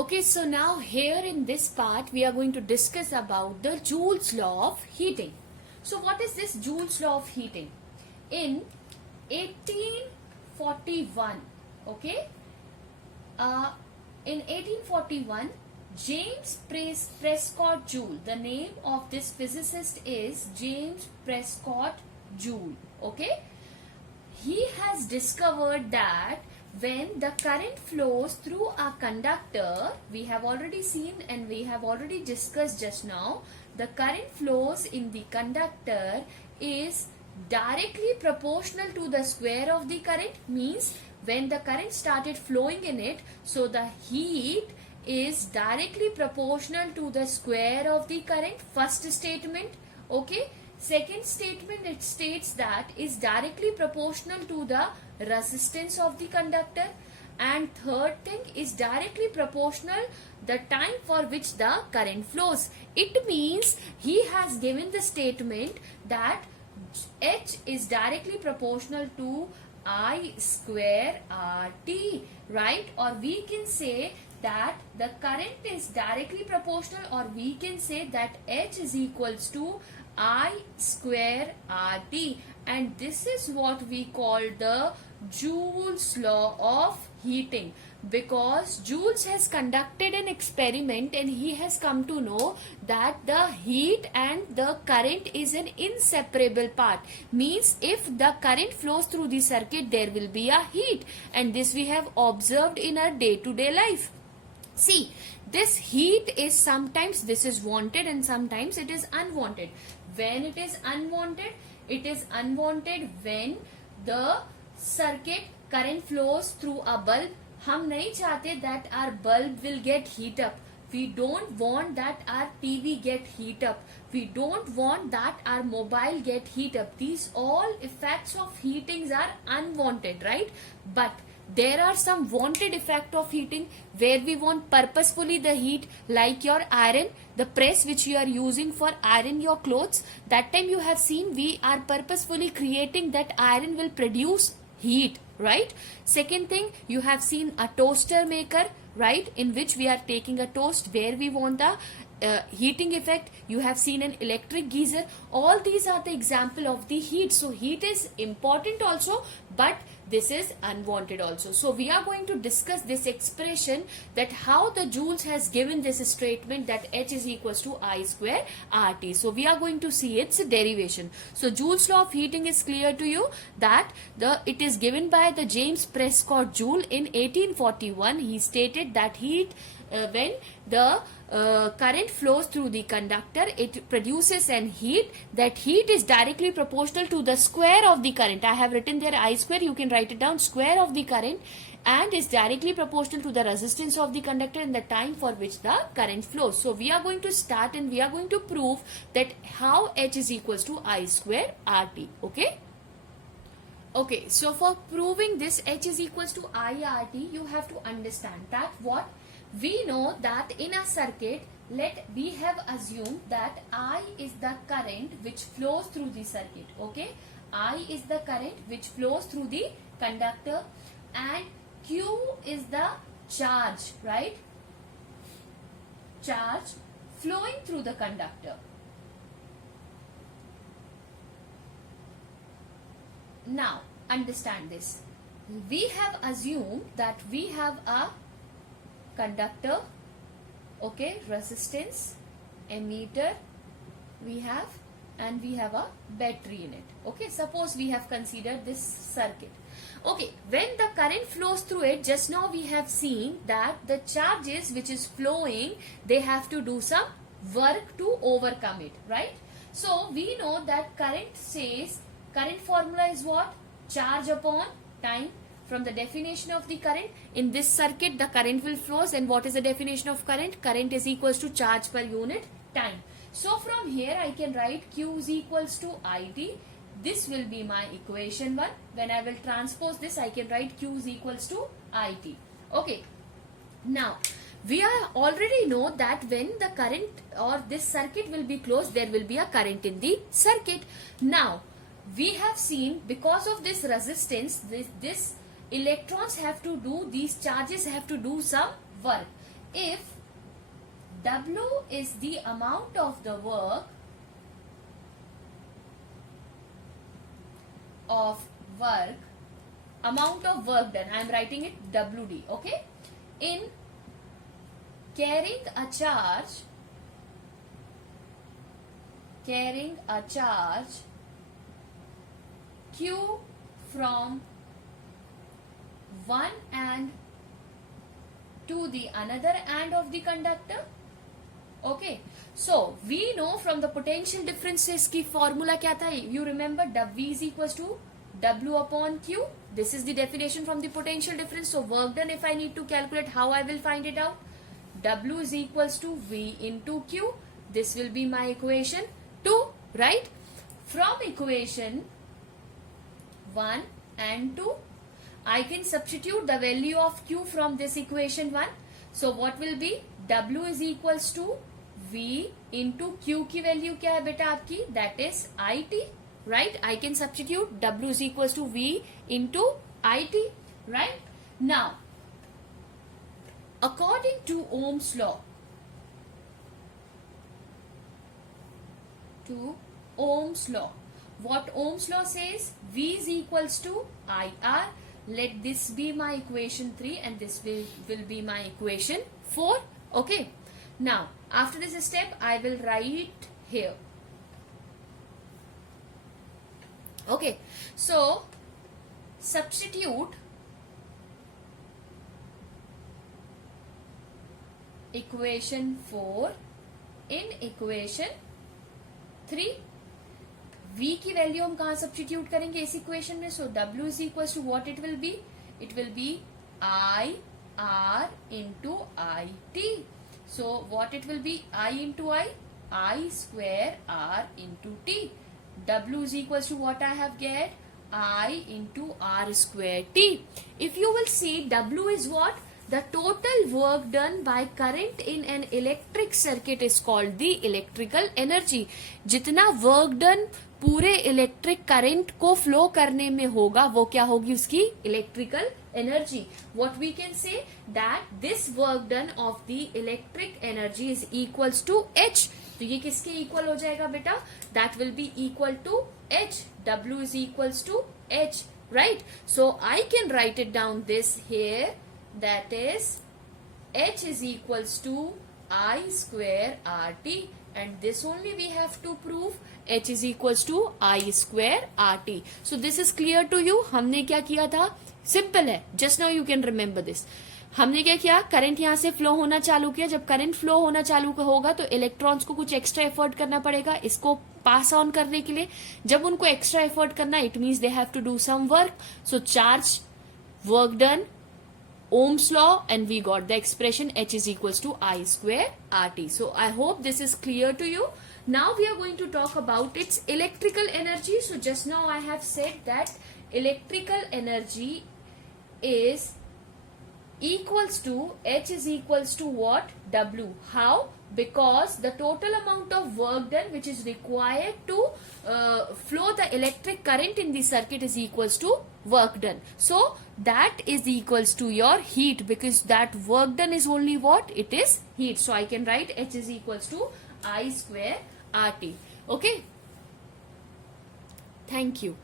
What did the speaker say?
Okay, so now here in this part we are going to discuss about the Joule's law of heating. So what is this Joule's law of heating? In 1841, okay, in 1841, James Prescott Joule, the name of this physicist is James Prescott Joule, okay. He has discovered that when the current flows through a conductor, we have already seen and we have already discussed just now, the current flows in the conductor is directly proportional to the square of the current, means when the current started flowing in it, so the heat is directly proportional to the square of the current. First statement, okay. Second statement, it states that is directly proportional to the resistance of the conductor, and third thing is directly proportional the time for which the current flows. It means he has given the statement that H is directly proportional to I square RT, right? Or we can say that the current is directly proportional, or we can say that H is equals to I square RT, and this is what we call the Joule's law of heating, because Joule's has conducted an experiment and he has come to know that the heat and the current is an inseparable part, means if the current flows through the circuit there will be a heat, and this we have observed in our day-to-day life. See, this heat is sometimes this is wanted and sometimes it is unwanted. When it is unwanted when the circuit current flows through a bulb. हम नहीं चाहते that our bulb will get heat up. We don't want that our TV get heat up. We don't want that our mobile get heat up. These all effects of heatings are unwanted, right? But there are some wanted effect of heating where we want purposefully the heat, like your iron, the press which you are using for iron your clothes. That time you have seen we are purposefully creating that iron will produce heat, right? Second thing, you have seen a toaster maker, right, in which we are taking a toast where we want the heating effect. You have seen an electric geyser. All these are the example of the heat. So heat is important also, but this is unwanted also. So we are going to discuss this expression, that how the Joule's has given this statement that H is equals to I square RT. So we are going to see its derivation. So Joule's law of heating is clear to you, that it is given by the James Prescott Joule in 1841. He stated that heat when the current flows through the conductor, it produces an heat. That heat is directly proportional to the square of the current. I have written there I square, you can write it down, square of the current, and is directly proportional to the resistance of the conductor and the time for which the current flows. So we are going to start and we are going to prove that how H is equals to I square RT, okay? Okay, so for proving this H is equals to IRT, you have to understand that what? We know that in a circuit, we have assumed that I is the current which flows through the circuit, okay? I is the current which flows through the conductor, and Q is the charge, right? Charge flowing through the conductor. Now, understand this. We have assumed that we have a conductor, okay, resistance, ammeter we have, and we have a battery in it, okay. Suppose we have considered this circuit, okay. When the current flows through it, just now we have seen that the charges which is flowing, they have to do some work to overcome it, right? So we know that current formula is what? Charge upon time. From the definition of the current, in this circuit the current will flows, and what is the definition of current? Current is equals to charge per unit time. So from here I can write Q is equals to IT. This will be my equation 1. When I will transpose this, I can write Q is equals to IT, okay. Now we are already know that when the current or this circuit will be closed, there will be a current in the circuit. Now we have seen, because of this resistance, this electrons have to do, these charges have to do some work. if W is the amount of the work amount of work done, I am writing it WD, okay, in carrying a charge Q from one end to the another end of the conductor. Okay, so we know from the potential differences की formula क्या था? You remember W is equals to W upon Q. This is the definition from the potential difference. So work done, if I need to calculate, how I will find it out? W is equals to V into Q. This will be my equation 2, right? From equation 1 and 2, I can substitute the value of Q from this equation 1. So what will be? W is equals to V into Q की value क्या है बेटा आपकी? That is IT, right? I can substitute W is equals to V into IT, right? Now, according to Ohm's law, what Ohm's law says? V is equals to IR. Let this be my equation 3 and this will be my equation 4. Okay. Now, after this step, I will write here. Okay. So, substitute equation 4 in equation 3. V की value हम कहाँ substitute करेंगे इस equation में? So W is equal to what it will be I R into IT. So what it will be? I into I square R into T. W is equals to what I have get? I into R square T. If you will see, W is what? The total work done by current in an electric circuit is called the electrical energy. जितना work done पूरे electric current को flow करने में होगा वो क्या होगी? उसकी electrical energy. What we can say that this work done of the electric energy is equals to H. तो ये किसके इक्वल हो जाएगा बेटा? That will be equal to H. W is equals to H, right? So I can write it down this here, that is H is equals to I square RT, and this only we have to prove. H is equals to I square RT. So this is clear to you. हमने क्या किया था? Simple है. Just now you can remember this. हमने क्या किया? Current यहाँ से फ्लो होना चालू किया. जब करंट फ्लो होना चालू होगा तो इलेक्ट्रॉन्स को कुछ एक्स्ट्रा एफर्ट करना पड़ेगा इसको पास ऑन करने के लिए. जब उनको एक्स्ट्रा एफर्ट करना, it means they have to do some work. So charge, work done, Ohm's law, and we got the expression H is equals to I square RT. So I hope this is clear to you. Now we are going to talk about its electrical energy. So just now I have said that electrical energy is equals to H is equals to what? W. How? Because the total amount of work done which is required to flow the electric current in the circuit is equals to work done. So that is equals to your heat, because that work done is only what? It is heat. So I can write H is equals to I square RT. Okay. Thank you.